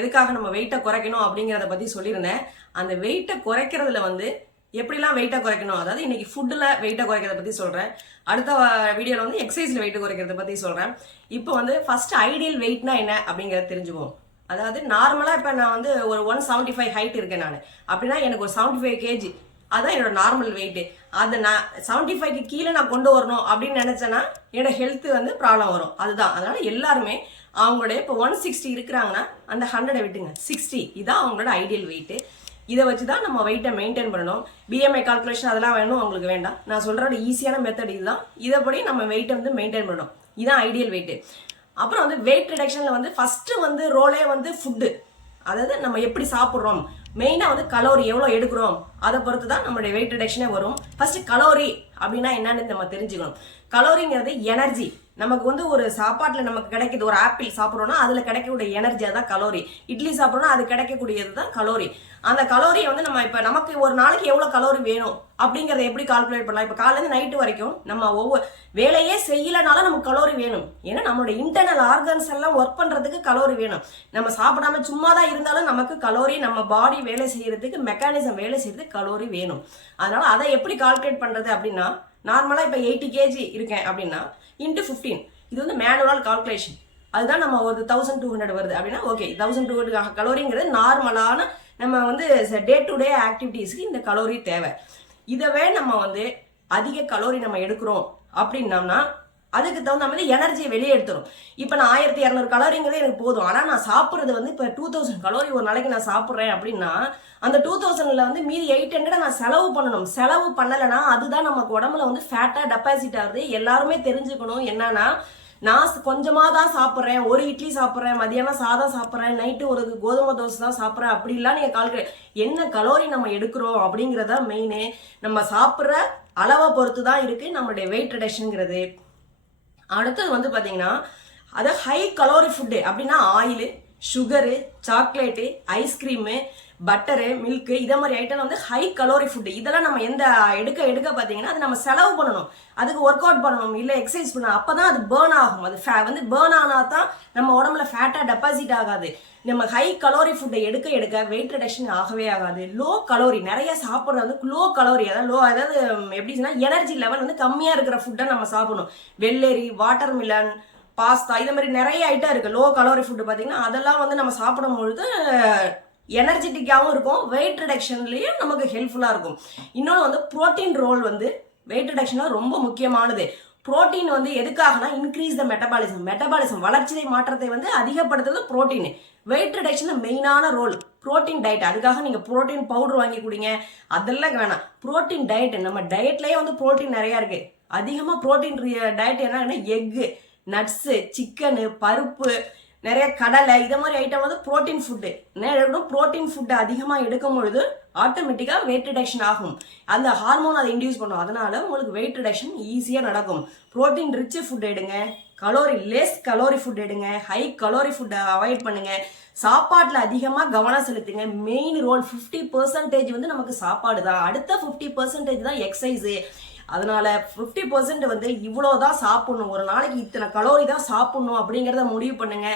எதுக்காக நம்ம வெயிட்டை குறைக்கணும் அப்படிங்கிறத பற்றி சொல்லியிருந்தேன். அந்த வெயிட்டை குறைக்கிறதுல வந்து எப்படிலாம் வெயிட்டை குறைக்கணும், அதாவது இன்னைக்கு ஃபுட்டில் வெயிட்டை குறைக்கிறத பற்றி சொல்கிறேன். அடுத்த வீடியோவில் வந்து எக்ஸசைஸில் வெயிட்டு குறைக்கிறத பற்றி சொல்கிறேன். இப்போ வந்து ஃபர்ஸ்ட் ஐடியல் வெயிட்னா என்ன அப்படிங்கிறத தெரிஞ்சுக்குவோம். அதாவது நார்மலாக இப்போ நான் வந்து ஒரு 175 ஹைட் இருக்கேன் நான், அப்படின்னா எனக்கு ஒரு 75 கேஜி அதுதான் என்னோட நார்மல் வெயிட்டு. அதை நான் 75க்கு கீழே நான் கொண்டு வரணும் அப்படின்னு நினச்சேன்னா என்னோட ஹெல்த்து வந்து ப்ராப்ளம் வரும். அதுதான், அதனால எல்லாருமே அவங்களுடைய இப்போ 160 இருக்கிறாங்கன்னா அந்த 100 விட்டுங்க, 60 இதான் அவங்களோட ஐடியல் வெயிட்டு. இதை வச்சு தான் நம்ம வெயிட்டை மெயின்டைன் பண்ணணும். பிஎம்ஐ கால்குலேஷன் அதெல்லாம் வேணும் உங்களுக்கு வேண்டாம். நான் சொல்கிற ஈஸியான மெத்தட் இதுதான். இதைப்படி நம்ம வெயிட்டை வந்து மெயின்டைன் பண்ணணும். இதுதான் ஐடியல் வெயிட்டு. அப்புறம் வந்து வெயிட் ரிடக்ஷனில் வந்து ஃபஸ்ட்டு வந்து ரோலே வந்து ஃபுட்டு, அதாவது நம்ம எப்படி சாப்பிட்றோம், மெயினாக வந்து கலோரி எவ்வளோ எடுக்கிறோம் அதை பொறுத்து தான் நம்மளுடைய வெயிட் ரிடக்ஷனே வரும். ஃபர்ஸ்ட் கலோரி அப்படின்னா என்னன்னு நம்ம தெரிஞ்சுக்கணும். கலோரிங்கிறது எனர்ஜி. நமக்கு வந்து ஒரு சாப்பாட்டில் நமக்கு கிடைக்கிது, ஒரு ஆப்பிள் சாப்பிட்றோன்னா அதில் கிடைக்கக்கூடிய எனர்ஜி தான் கலோரி. இட்லி சாப்பிட்றோன்னா அது கிடைக்கக்கூடியது தான் கலோரி. அந்த கலோரியை வந்து நம்ம இப்போ நமக்கு ஒரு நாளைக்கு எவ்வளோ கலோரி வேணும் அப்படிங்கிறத எப்படி கால்குலேட் பண்ணலாம். இப்போ காலையிலேருந்து நைட்டு வரைக்கும் நம்ம ஒவ்வொரு வேலையே செய்யலைனாலும் நமக்கு கலோரி வேணும். ஏன்னா நம்மளோட இன்டர்னல் ஆர்கன்ஸ் எல்லாம் ஒர்க் பண்ணுறதுக்கு கலோரி வேணும். நம்ம சாப்பிடாம சும்மா தான் இருந்தாலும் நமக்கு கலோரி, நம்ம பாடி வேலை செய்யறதுக்கு, மெக்கானிசம் வேலை செய்யறதுக்கு கலோரி வேணும். அதனால அதை எப்படி கால்குலேட் பண்ணுறது அப்படின்னா, நார்மலாக இப்போ 80 கேஜி இருக்கேன் அப்படின்னா இன்ட்டு 15, இது வந்து மேனுவல் கால்குலேஷன். அதுதான் நம்ம ஒரு 1200 வருது அப்படின்னா ஓகே, 1200 கலோரிங்கிறது நார்மலான நம்ம வந்து டே டு டே ஆக்டிவிட்டீஸ்க்கு இந்த கலோரி தேவை. இதவே நம்ம வந்து அதிக கலோரி நம்ம எடுக்கிறோம் அப்படின்னம்னா அதுக்கு தகுந்த மாதிரி எனர்ஜியை வெளியே எடுத்துரும். இப்போ நான் 1200 கலோரிங்கிறது எனக்கு போதும். ஆனால் நான் சாப்பிட்றது வந்து இப்போ 2000 கலோரி ஒரு நாளைக்கு நான் சாப்பிட்றேன் அப்படின்னா அந்த 2000ல் வந்து மீதி 800 நான் செலவு பண்ணணும். செலவு பண்ணலைன்னா அதுதான் நமக்கு உடம்புல வந்து ஃபேட்டாக டெபாசிட் ஆகுது. எல்லாருமே தெரிஞ்சுக்கணும் என்னன்னா, நான் கொஞ்சமாக தான் சாப்பிட்றேன், ஒரு இட்லி சாப்பிட்றேன், மதியானம் சாதம் சாப்பிட்றேன், நைட்டு ஒரு கோதுமை தோசை தான் சாப்பிட்றேன் அப்படிலாம் நீங்கள் கால்குலேட் என்ன கலோரி நம்ம எடுக்கிறோம் அப்படிங்கிறத மெயினு. நம்ம சாப்பிட்ற அளவை பொறுத்து தான் இருக்குது நம்மளுடைய வெயிட் ரிடக்ஷனுங்கிறது. அடுத்தது வந்து பார்த்தீங்கன்னா, அது ஹை கலோரி ஃபுட்டு அப்படின்னா oil, sugar, chocolate, ice cream, butter, milk, இதை மாதிரி ஐட்டம் வந்து ஹை கலோரி ஃபுட்டு. இதெல்லாம் நம்ம எந்த எடுக்க பார்த்தீங்கன்னா அது நம்ம செலவு பண்ணணும், அதுக்கு ஒர்க் அவுட் பண்ணணும், இல்லை எக்ஸசைஸ் பண்ணணும். அப்போ தான் அது பேர்ன் ஆகும். அது வந்து பேர்ன் ஆனால் தான் நம்ம உடம்புல ஃபேட்டாக டெபாசிட் ஆகாது. நம்ம ஹை கலோரி ஃபுட்டை எடுக்க வெயிட் ரிடக்ஷன் ஆகவே ஆகாது. லோ கலோரி நிறைய சாப்பிட்றது வந்து லோ கலோரி, அதாவது எப்படி சொன்னால் எனர்ஜி லெவல் வந்து கம்மியாக இருக்கிற ஃபுட்டை நம்ம சாப்பிடணும். வெள்ளரி, வாட்டர் மிலன், பாஸ்தா, இது மாதிரி நிறைய ஐட்டம் இருக்குது லோ கலோரி ஃபுட்டு. பார்த்தீங்கன்னா அதெல்லாம் வந்து நம்ம சாப்பிடும் பொழுது எனர்ஜெட்டிக்காகவும் இருக்கும், வெயிட் ரிடக்ஷன்லேயும் நமக்கு ஹெல்ப்ஃபுல்லாக இருக்கும். இன்னொன்று வந்து ப்ரோட்டீன் ரோல் வந்து வெயிட் ரிடக்ஷனில் ரொம்ப முக்கியமானது. ப்ரோட்டீன் வந்து எதுக்காகனா இன்க்ரீஸ் த மெட்டபாலிசம் வளர்ச்சிதை மாற்றத்தை வந்து அதிகப்படுத்துறது ப்ரோட்டீன். வெயிட் ரிடக்ஷனில் மெயினான ரோல் ப்ரோட்டீன் டயட். அதுக்காக நீங்கள் ப்ரோட்டீன் பவுடர் வாங்கி குடிங்க, அதெல்லாம் வேணாம். ப்ரோட்டீன் டயட், நம்ம டயட்லேயே வந்து ப்ரோட்டீன் நிறையா இருக்குது. அதிகமாக ப்ரோட்டீன் டயட் என்னன்னா எக்கு, நட்ஸு, சிக்கனு, பருப்பு, நிறைய கடலை, இதை மாதிரி ஐட்டம் வந்து ப்ரோட்டீன் ஃபுட்டு. ப்ரோட்டீன் ஃபுட்டு அதிகமாக எடுக்கும் பொழுது ஆட்டோமேட்டிக்காக வெயிட் ரிடக்ஷன் ஆகும். அந்த ஹார்மோன் அதை இன்டியூஸ் பண்ணும். அதனால உங்களுக்கு வெயிட் ரிடக்ஷன் ஈஸியாக நடக்கும். ப்ரோட்டீன் ரிச் ஃபுட் எடுங்க, லெஸ் கலோரி ஃபுட் எடுங்க, ஹை கலோரி ஃபுட்டை அவாய்ட் பண்ணுங்க. சாப்பாட்டில் அதிகமாக கவனம் செலுத்துங்க. மெயின் ரோல் 50% வந்து நமக்கு சாப்பாடு தான், அடுத்த 50% தான் எக்ஸசைஸு. அதனால 50% வந்து இவ்வளோதான் சாப்பிடணும், ஒரு நாளைக்கு இத்தனை கலோரி தான் சாப்பிடணும் அப்படிங்கிறத முடிவு பண்ணுங்க.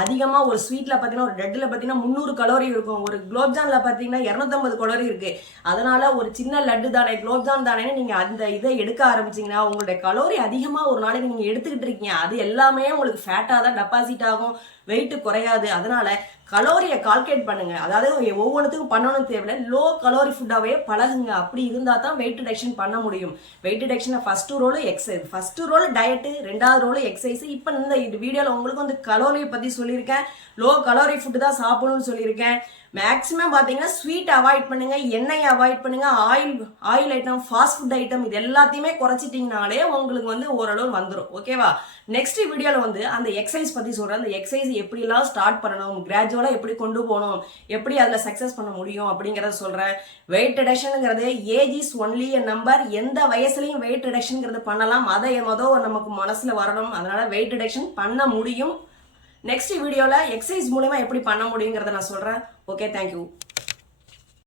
அதிகமாக ஒரு ஸ்வீட்டில் பார்த்தீங்கன்னா, ஒரு லட்டில் பார்த்தீங்கன்னா 300 கலோரி இருக்கும், ஒரு குலோப்ஜானில் பார்த்தீங்கன்னா 250 கலோரி இருக்குது. அதனால ஒரு சின்ன லட்டு தானே, குலோப்ஜான் தானேன்னு நீங்கள் அந்த இதை எடுக்க ஆரம்பிச்சிங்கன்னா உங்களுடைய கலோரி அதிகமாக ஒரு நாளைக்கு நீங்கள் எடுத்துக்கிட்டு இருக்கீங்க. அது எல்லாமே உங்களுக்கு ஃபேட்டாக தான் டெபாசிட் ஆகும், வெயிட்டு குறையாது. அதனால கலோரியை கால்குலேட் பண்ணுங்க. அதாவது ஒவ்வொன்றுத்துக்கும் பண்ணணும் தேவையில்லை, லோ கலோரி ஃபுட்டாகவே பழகுங்க. அப்படி இருந்தால் தான் வெயிட் ரிடக்ஷன் பண்ண முடியும். வெயிட் ரிடக்ஷனை first role exercise, first role diet, ரெண்டாவது ரோல் எக்ஸசைஸ். இப்போ இந்த வீடியோவில் உங்களுக்கு வந்து கலோரியை பற்றி சொல்லியிருக்கேன், லோ கலோரி ஃபுட்டு தான் சாப்பிடணும்னு சொல்லியிருக்கேன். மேக்ஸிமம் பார்த்தீங்கன்னா ஸ்வீட் அவாய்ட் பண்ணுங்க, எண்ணெயை அவாய்ட் பண்ணுங்க, oil item, fast food item இது எல்லாத்தையுமே குறைச்சிட்டிங்கனாலே உங்களுக்கு வந்து ஓரளவு வந்துடும். ஓகேவா? நெக்ஸ்ட் வீடியோவில் வந்து அந்த எக்ஸசைஸ் பற்றி சொல்கிறேன். அந்த எக்ஸசைஸ் எப்படிலாம் ஸ்டார்ட் பண்ணணும், கிராஜுவலாக எப்படி கொண்டு போகணும், எப்படி அதில் சக்ஸஸ் பண்ண முடியும் அப்படிங்கிறத சொல்கிறேன். வெயிட் ரிடக்ஷனுங்கிறது age is only a number. எந்த வயசுலையும் வெயிட் ரிடக்ஷனுங்கிறது பண்ணலாம். அதை நமக்கு மனசில் வரணும். அதனால் வெயிட் ரிடக்ஷன் பண்ண முடியும். நெக்ஸ்ட் வீடியோவில் எக்ஸசைஸ் மூலமா எப்படி பண்ண முடியுங்கிறத நான் சொல்கிறேன். Okay, thank you.